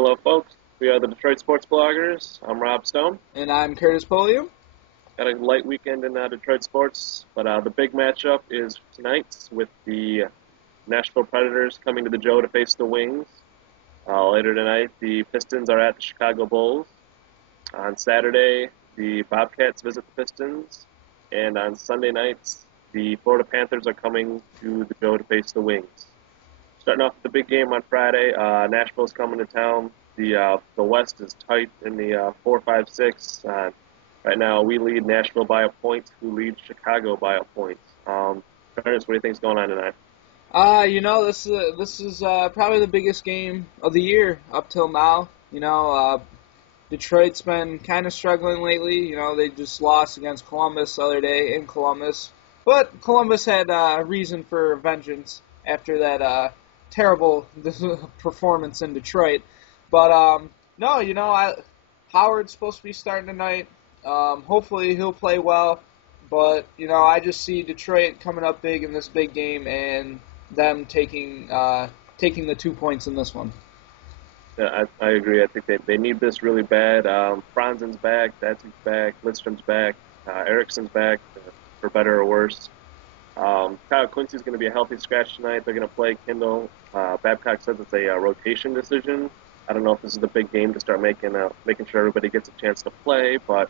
Hello, folks. We are the Detroit Sports Bloggers. I'm Rob Stone. And I'm Curtis Polium. Got a light weekend in Detroit sports, but the big matchup is tonight with the Nashville Predators coming to the Joe to face the Wings. Later tonight, the Pistons are at the Chicago Bulls. On Saturday, the Bobcats visit the Pistons. And on Sunday nights, the Florida Panthers are coming to the Joe to face the Wings. Starting off with the big game on Friday, Nashville's coming to town. The West is tight in the 4-5-6. Right now, we lead Nashville by a point, who leads Chicago by a point. Curtis, what do you think is going on tonight? This is probably the biggest game of the year up till now. Detroit's been kind of struggling lately. They just lost against Columbus the other day in Columbus. But Columbus had reason for vengeance after that terrible performance in Detroit. But, Howard's supposed to be starting tonight. Hopefully he'll play well. But, I just see Detroit coming up big in this big game and them taking the 2 points in this one. Yeah, I agree. I think they need this really bad. Franzen's back, Datsuk's back, Lidstrom's back, Ericsson's back, for better or worse. Kyle Quincy's going to be a healthy scratch tonight. They're going to play Kindle. Babcock says it's a rotation decision. I don't know if this is the big game to start making sure everybody gets a chance to play, but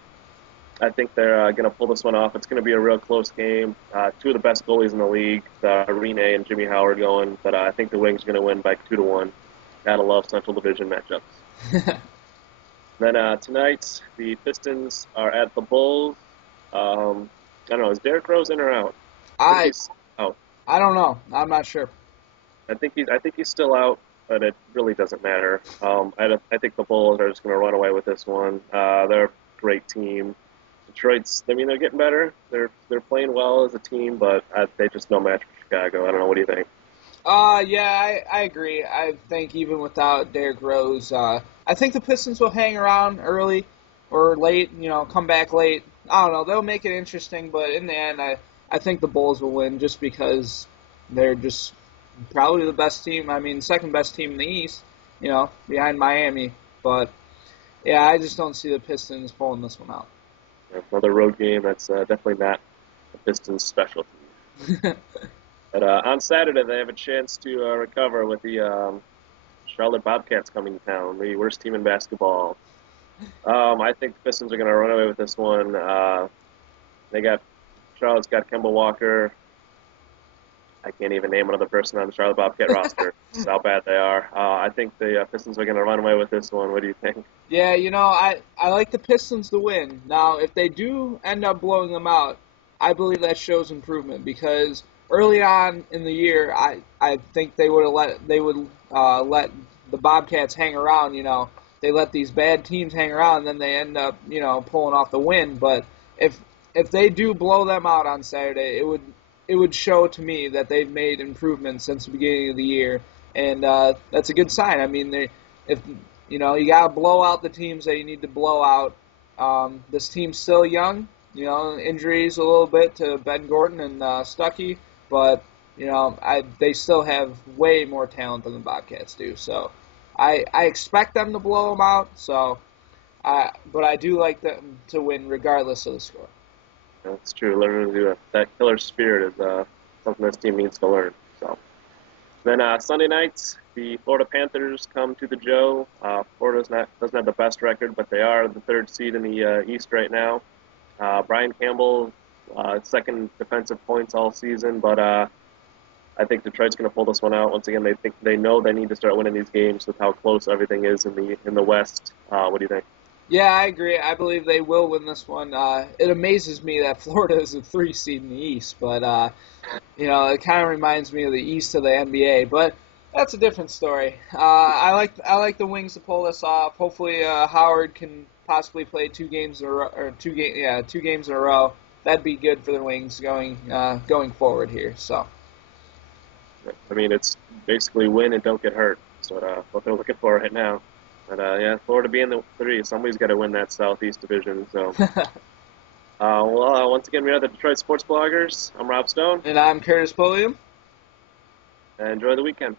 I think they're going to pull this one off. It's going to be a real close game. Two of the best goalies in the league, Rene and Jimmy Howard going, but I think the Wings are going to win by 2-1. Gotta love Central Division matchups. Then tonight, the Pistons are at the Bulls. I don't know, is Derrick Rose in or out? I out. I don't know. I'm not sure. I think he's still out, but it really doesn't matter. I think the Bulls are just going to run away with this one. They're a great team. Detroit's, they're getting better. They're playing well as a team, but they just no match for Chicago. I don't know. What do you think? I agree. I think even without Derrick Rose, I think the Pistons will hang around early or late, come back late. I don't know. They'll make it interesting, but in the end, I think the Bulls will win just because they're just probably the best team. Second best team in the East, behind Miami. But, yeah, I just don't see the Pistons pulling this one out. Another road game. That's definitely not the Pistons' specialty. But on Saturday, they have a chance to recover with the Charlotte Bobcats coming to town, the worst team in basketball. I think the Pistons are going to run away with this one. Charlotte's got Kemba Walker. I can't even name another person on the Charlotte Bobcat roster. That's how bad they are. I think the Pistons are going to run away with this one. What do you think? Yeah, I like the Pistons to win. Now, if they do end up blowing them out, I believe that shows improvement because early on in the year, I think they would let the Bobcats hang around. They let these bad teams hang around, and then they end up pulling off the win. But if they do blow them out on Saturday, it would show to me that they've made improvements since the beginning of the year, and that's a good sign. If you gotta blow out the teams that you need to blow out. This team's still young. Injuries a little bit to Ben Gordon and Stuckey. But, they still have way more talent than the Bobcats do. So I expect them to blow them out. But I do like them to win regardless of the score. That's true. Learning to do that killer spirit is something this team needs to learn. So then Sunday nights, the Florida Panthers come to the Joe. Florida doesn't have the best record, but they are the third seed in the East right now. Brian Campbell, second defensive points all season, but I think Detroit's going to pull this one out. Once again, they know they need to start winning these games with how close everything is in the West. What do you think? Yeah, I agree. I believe they will win this one. It amazes me that Florida is a 3 seed in the East, but it kind of reminds me of the East of the NBA. But that's a different story. I like the Wings to pull this off. Hopefully, Howard can possibly play 2 games in a row, or 2 games in a row. That'd be good for the Wings going forward here. So, it's basically win and don't get hurt. That's what they're looking for right now. But Florida being the 3, somebody's got to win that Southeast Division. So, once again, we are the Detroit Sports Bloggers. I'm Rob Stone, and I'm Curtis Polium. And enjoy the weekend.